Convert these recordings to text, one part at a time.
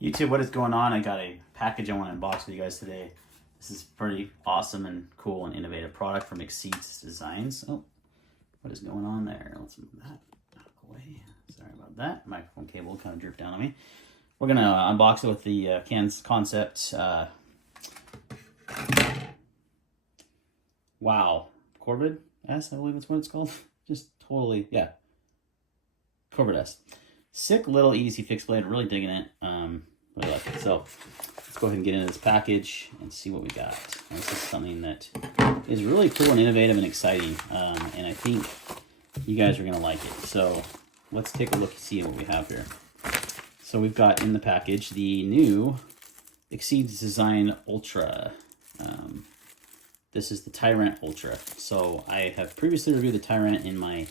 YouTube, what is going on? I got a package I want to unbox with you guys today. This is pretty awesome and cool and innovative product from Exceeds Designs. Oh, what is going on there? Let's move that out of the way. Sorry about that. Microphone cable kind of dripped down on me. We're going to unbox it with the concept. Wow. Corvid S, I believe that's what it's called. Just totally, yeah. Corvid S. Sick little easy fix blade. Really digging it. Really like it. So let's go ahead and get into this package and see what we got. And this is something that is really cool and innovative and exciting. And I think you guys are going to like it. So let's take a look and see what we have here. So we've got in the package the new Exceeds Design Ultra. This is the TiRant Ultra. So I have previously reviewed the TiRant in my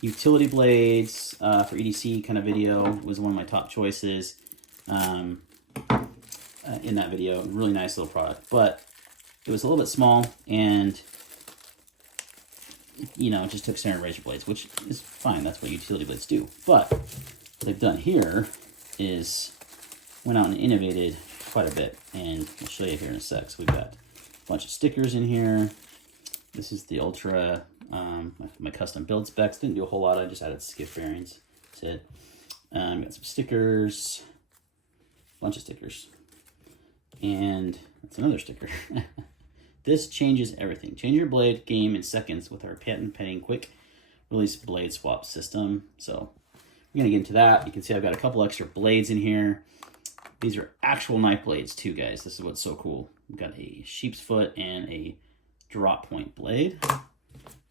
utility blades for EDC kind of video. It was one of my top choices in that video. Really nice little product, but it was a little bit small and, you know, it just took standard razor blades, which is fine. That's what utility blades do. But what they've done here is went out and innovated quite a bit, and I'll show you here in a sec. So we've got a bunch of stickers in here. This is the Ultra, my custom build specs. Didn't do a whole lot. I just added skiff bearings. That's it. Got some stickers, a bunch of stickers, and that's another sticker. This changes everything. Change your blade game in seconds with our patent-pending quick release blade swap system. So we're gonna get into that. You can see I've got a couple extra blades in here. These are actual knife blades too, guys. This is what's so cool. We've got a sheep's foot and a drop point blade.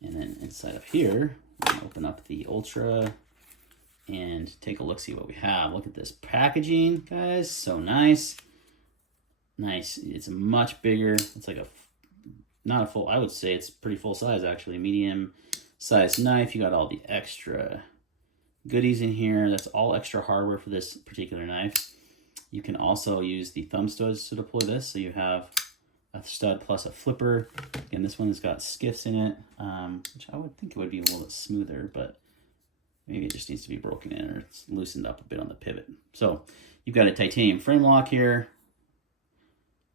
And then inside of here, we're gonna open up the Ultra and take a look, see what we have. Look at this packaging, guys. So nice. Nice. It's much bigger. It's like not a full, I would say it's pretty full size actually. Medium size knife. You got all the extra goodies in here. That's all extra hardware for this particular knife. You can also use the thumb studs to deploy this. So you have a stud plus a flipper. And this one has got skiffs in it, which I would think it would be a little bit smoother, but maybe it just needs to be broken in or it's loosened up a bit on the pivot. So you've got a titanium frame lock here.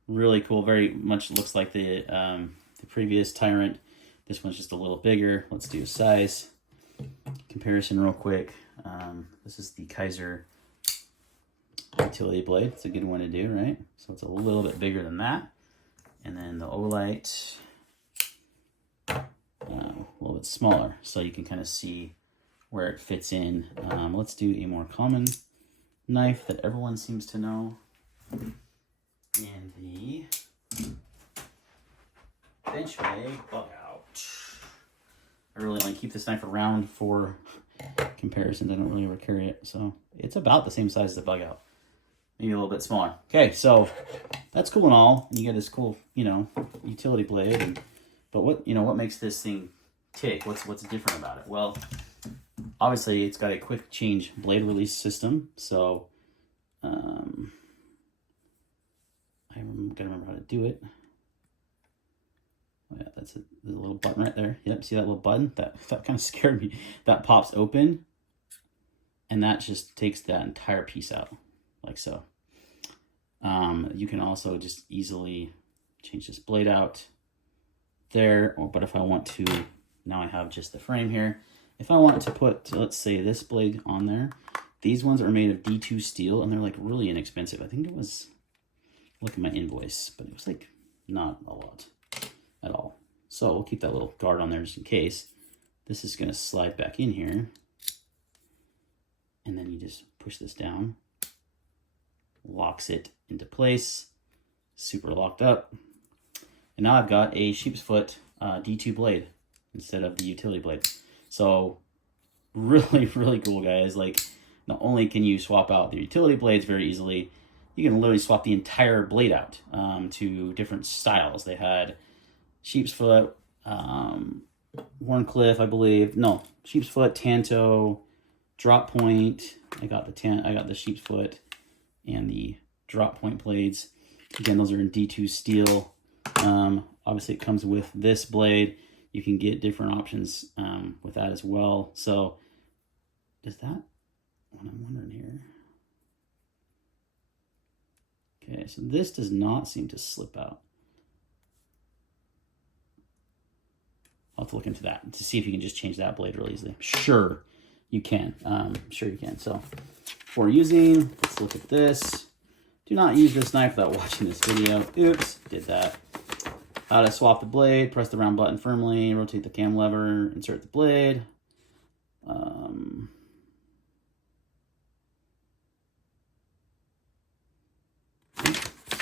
Really cool. Very much looks like the previous TiRant. This one's just a little bigger. Let's do a size comparison real quick. This is the Kaiser utility blade. It's a good one to do, right? So it's a little bit bigger than that. And then the Olight, a little bit smaller. So you can kind of see where it fits in. Let's do a more common knife that everyone seems to know. And the Benchway Bug Out. I really only keep this knife around for comparisons. I don't really ever carry it. So it's about the same size as the Bug Out. Maybe a little bit smaller. Okay, so that's cool and all. And you get this cool, you know, utility blade. But what makes this thing tick? What's different about it? Well, obviously it's got a quick change blade release system. So I gotta remember how to do it. Oh yeah, that's the little button right there. Yep, see that little button? That kind of scared me. That pops open, and that just takes that entire piece out, like so. You can also just easily change this blade out there, but if I want to, now I have just the frame here. If I want to put, let's say, this blade on there, these ones are made of D2 steel, and they're like really inexpensive. I think it was, look at my invoice, but it was like not a lot at all. So we'll keep that little guard on there just in case. This is gonna slide back in here, and then you just push this down, locks it into place, super locked up. And now I've got a sheep's foot D2 blade instead of the utility blade. So really, really cool, guys. Like, not only can you swap out the utility blades very easily, you can literally swap the entire blade out to different styles. They had sheep's foot, Warncliffe, I believe. No, sheep's foot, Tanto, drop point. I got the sheep's foot and the drop point blades. Again, those are in D2 steel. Obviously it comes with this blade. You can get different options with that as well. So is that what I'm wondering here? Okay, so this does not seem to slip out. I'll have to look into that to see if you can just change that blade really easily. Sure, you can. Sure you can. So for using, let's look at this. Do not use this knife without watching this video. Oops, did that. How to swap the blade, press the round button firmly, rotate the cam lever, insert the blade.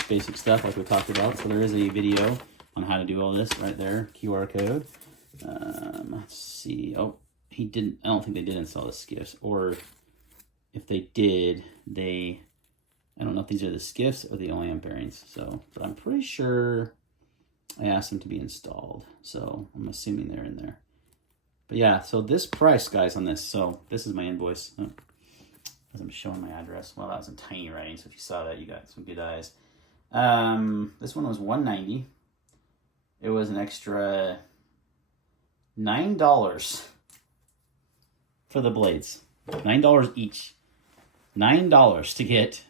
Basic stuff like we talked about. So there is a video on how to do all this right there, QR code. Let's see. Oh, he didn't. I don't think they did install the skiffs, or if they did, I don't know if these are the skiffs or the OEM bearings. So, but I'm pretty sure I asked them to be installed. So I'm assuming they're in there. But yeah, so this price, guys, on this. So this is my invoice. Oh, as I'm showing my address. Well, that was in tiny writing, so if you saw that, you got some good eyes. This one was $190. It was an extra $9 for the blades. $9 each. $9 to get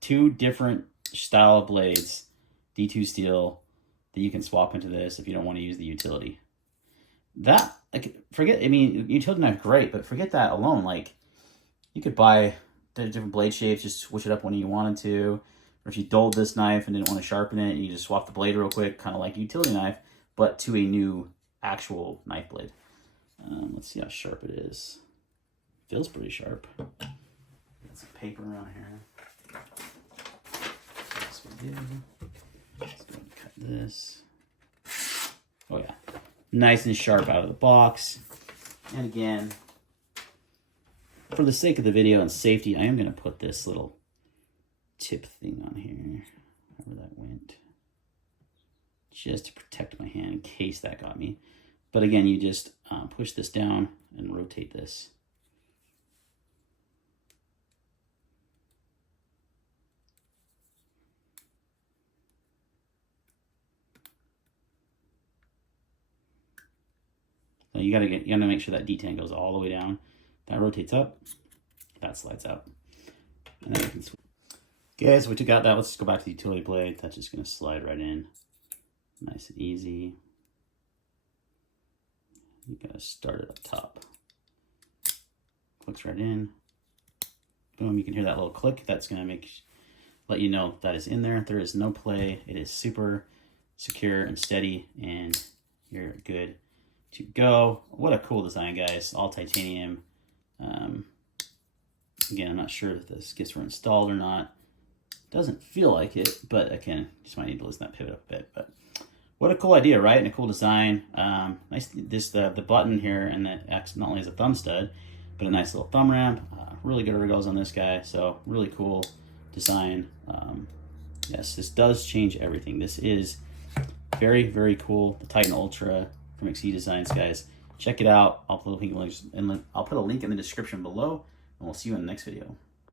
2 different style blades, D2 steel, that you can swap into this if you don't want to use the utility. That, like, forget, I mean, utility knife, great, but forget that alone. Like, you could buy the different blade shapes, just switch it up when you wanted to. Or if you dulled this knife and didn't want to sharpen it, you just swap the blade real quick, kind of like a utility knife, but to a new actual knife blade. Let's see how sharp it is. Feels pretty sharp. Got some paper around here. That's what we do. Let's go and cut this. Oh yeah, nice and sharp out of the box. And again, for the sake of the video and safety, I am going to put this little tip thing on here, wherever that went, just to protect my hand in case that got me. But again, you just push this down and rotate this. So you gotta make sure that detent goes all the way down. That rotates up, that slides out, and then you can switch. Okay, so we took out that. Let's just go back to the utility blade. That's just gonna slide right in, nice and easy. You gotta start it up top. Clicks right in. Boom, you can hear that little click. That's gonna let you know that is in there. There is no play. It is super secure and steady, and you're good to go. What a cool design, guys. All titanium. Again, I'm not sure if the skiffs were installed or not. Doesn't feel like it, but again, just might need to loosen that pivot up a bit. But what a cool idea, right? And a cool design. Nice. The button here, and that acts not only as a thumb stud, but a nice little thumb ramp. Really good ergos on this guy. So really cool design. Yes, this does change everything. This is very, very cool. The TiRant Ultra from XE Designs, guys. Check it out. I'll put a link in the description below, and we'll see you in the next video.